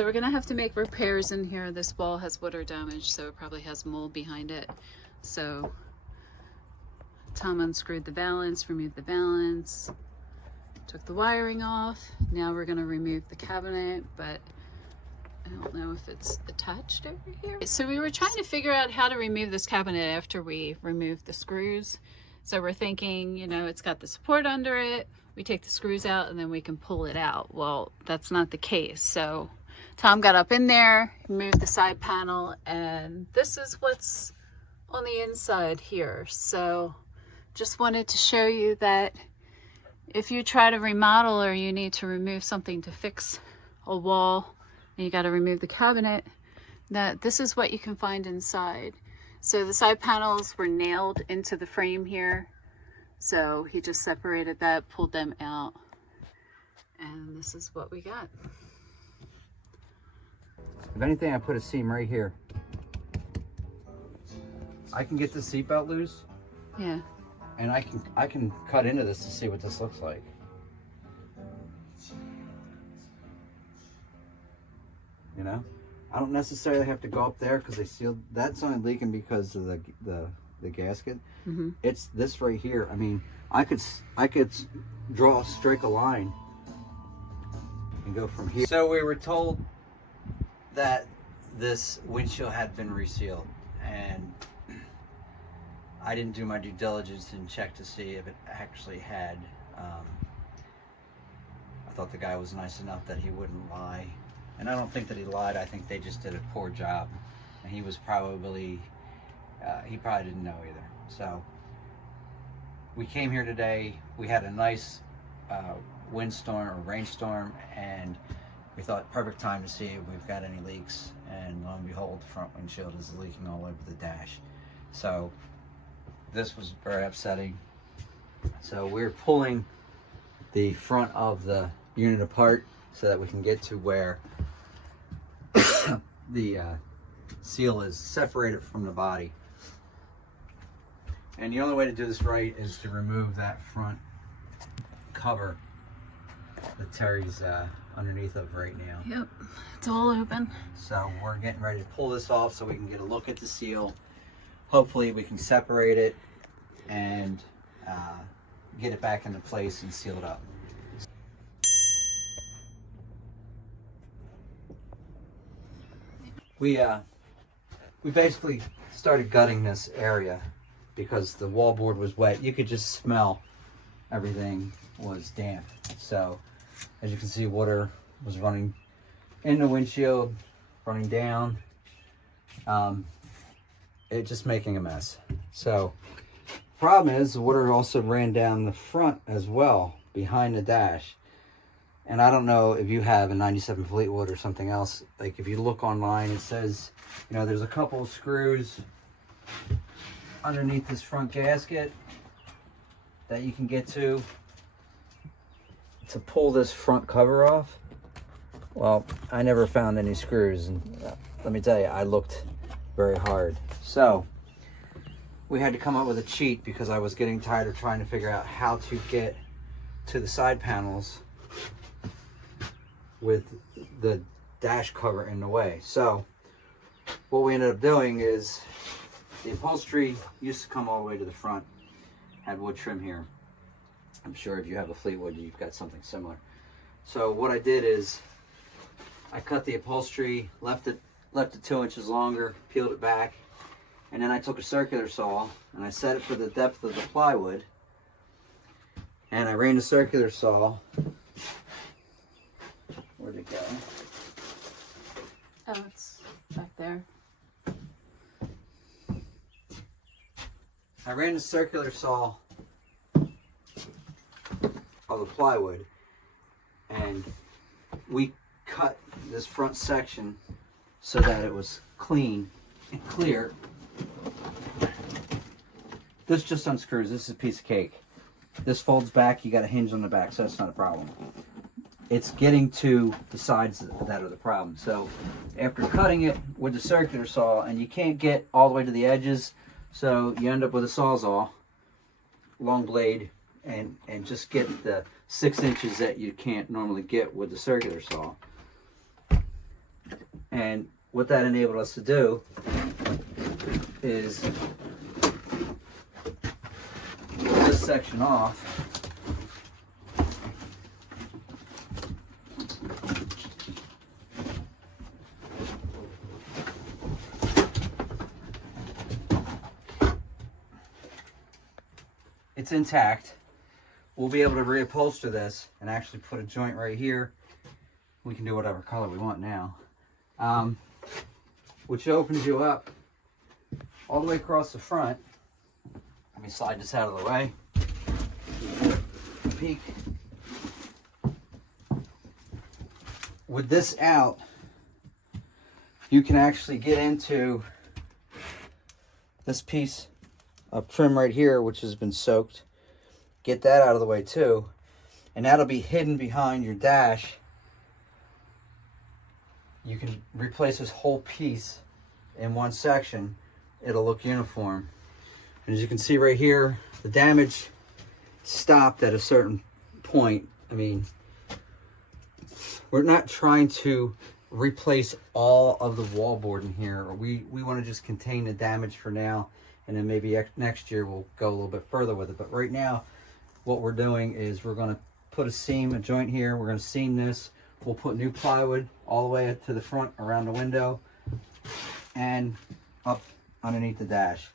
So we're gonna have to make repairs in here. This wall has water damage, so it probably has mold behind it. So Tom unscrewed the valance, removed the valance, took the wiring off. Now we're gonna remove the cabinet, but I don't know if it's attached over here. So we were trying to figure out how to remove this cabinet after we removed the screws. So we're thinking, you know, it's got the support under it. We take the screws out and then we can pull it out. Well, that's not the case. So Tom got up in there, moved the side panel, and this is what's on the inside here. So just wanted to show you that if you try to remodel or you need to remove something to fix a wall and you got to remove the cabinet, that this is what you can find inside. So the side panels were nailed into the frame here. So he just separated that, pulled them out, and this is what we got. If anything, I put a seam right here. I can get the seatbelt loose. Yeah. And I can cut into this to see what this looks like. You know, I don't necessarily have to go up there because they sealed. That's only leaking because of the gasket. Mm-hmm. It's this right here. I mean, I could draw a straight line and go from here. So we were told that this windshield had been resealed, and I didn't do my due diligence and check to see if it actually had. I thought the guy was nice enough that he wouldn't lie, and I don't think that he lied. I think they just did a poor job, and he was probably he probably didn't know either. So we came here today. We had a nice windstorm or rainstorm, and we thought perfect time to see if we've got any leaks, and lo and behold, the front windshield is leaking all over the dash. So this was very upsetting. So we're pulling the front of the unit apart so that we can get to where the seal is separated from the body. And the only way to do this right is to remove that front cover that Terry's underneath of right now. Yep, it's all open. So we're getting ready to pull this off so we can get a look at the seal. Hopefully we can separate it and get it back into place and seal it up. We basically started gutting this area because the wallboard was wet. You could just smell everything was damp. So as you can see, water was running in the windshield, running down. It just making a mess. So problem is the water also ran down the front as well, behind the dash. And I don't know if you have a 97 Fleetwood or something else. Like if you look online, it says, you know, there's a couple of screws underneath this front gasket that you can get to pull this front cover off. Well, I never found any screws, and let me tell you, I looked very hard. So we had to come up with a cheat because I was getting tired of trying to figure out how to get to the side panels with the dash cover in the way. So what we ended up doing is the upholstery used to come all the way to the front, had wood trim here. I'm sure if you have a Fleetwood, you've got something similar. So what I did is I cut the upholstery, left it 2 inches longer, peeled it back, and then I took a circular saw and I set it for the depth of the plywood, and I ran the circular saw. Where'd it go? Oh, it's back there. I ran the circular saw of the plywood, and we cut this front section so that it was clean and clear. This just unscrews. This is a piece of cake. This folds back. You got a hinge on the back, so that's not a problem. It's getting to the sides that are the problem. So after cutting it with the circular saw, and you can't get all the way to the edges, so you end up with a sawzall, long blade, and just get the 6 inches that you can't normally get with the circular saw. And what that enabled us to do is pull this section off. It's intact. We'll be able to reupholster this and actually put a joint right here. We can do whatever color we want now. Which opens you up all the way across the front. Let me slide this out of the way. Peek. With this out, you can actually get into this piece of trim right here, which has been soaked. Get that out of the way too, and that'll be hidden behind your dash. You can replace this whole piece in one section. It'll look uniform. And as you can see right here, the damage stopped at a certain point. I mean, we're not trying to replace all of the wallboard in here. We want to just contain the damage for now, and then maybe next year we'll go a little bit further with it. But right now, what we're doing is we're going to put a joint here. We're going to seam this. We'll put new plywood all the way to the front around the window and up underneath the dash.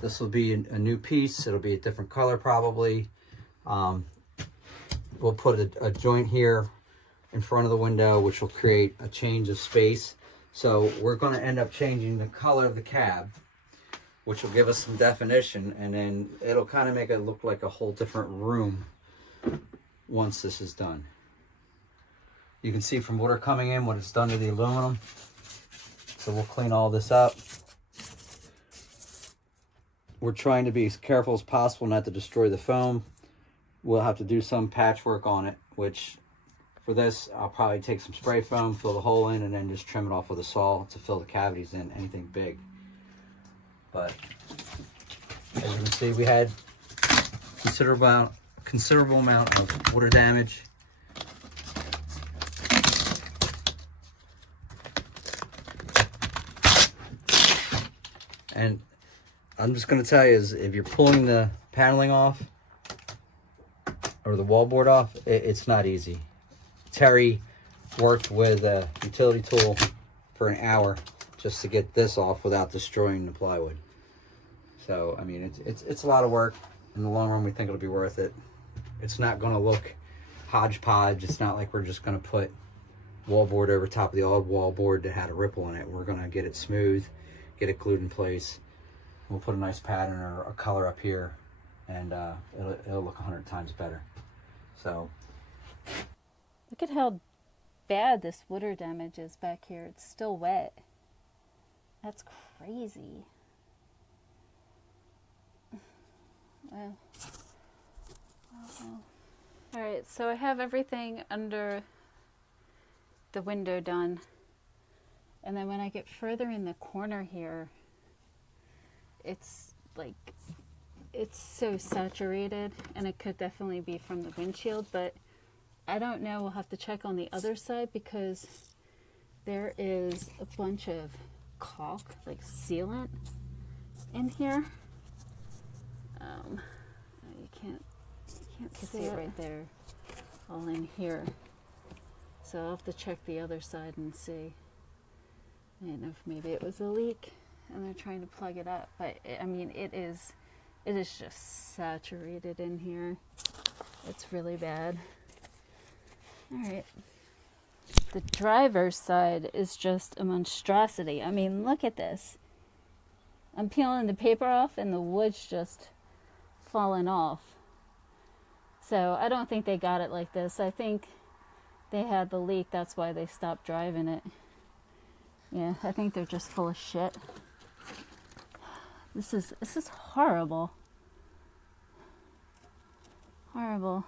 This will be a new piece. It'll be a different color probably. We'll put a joint here in front of the window, which will create a change of space. So we're going to end up changing the color of the cab, which will give us some definition, and then it'll kind of make it look like a whole different room once this is done. You can see from water coming in what it's done to the aluminum. So we'll clean all this up. We're trying to be as careful as possible not to destroy the foam. We'll have to do some patchwork on it, which for this, I'll probably take some spray foam, fill the hole in, and then just trim it off with a saw to fill the cavities in, anything big. But as you can see, we had considerable amount of water damage. And I'm just going to tell you, is if you're pulling the paneling off or the wallboard off, it's not easy. Terry worked with a utility tool for an hour just to get this off without destroying the plywood. So I mean, it's a lot of work. In the long run, we think it'll be worth it. It's not going to look hodgepodge. It's not like we're just going to put wallboard over top of the old wallboard that had a ripple in it. We're going to get it smooth, get it glued in place. We'll put a nice pattern or a color up here, and it'll look 100 times better. So look at how bad this water damage is back here. It's still wet. That's crazy. Well. All right, so I have everything under the window done. And then when I get further in the corner here, it's like, it's so saturated, and it could definitely be from the windshield, but I don't know. We'll have to check on the other side because there is a bunch of caulk, like sealant in here. You can't see it right there, all in here. So I'll have to check the other side and see. I don't know if maybe it was a leak and they're trying to plug it up, but I mean, it is just saturated in here. It's really bad. All right. The driver's side is just a monstrosity. I mean, look at this. I'm peeling the paper off and the wood's just falling off. So I don't think they got it like this. I think they had the leak. That's why they stopped driving it. Yeah, I think they're just full of shit. This is horrible. Horrible.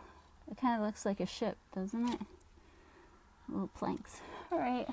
It kind of looks like a ship, doesn't it? Little planks. All right.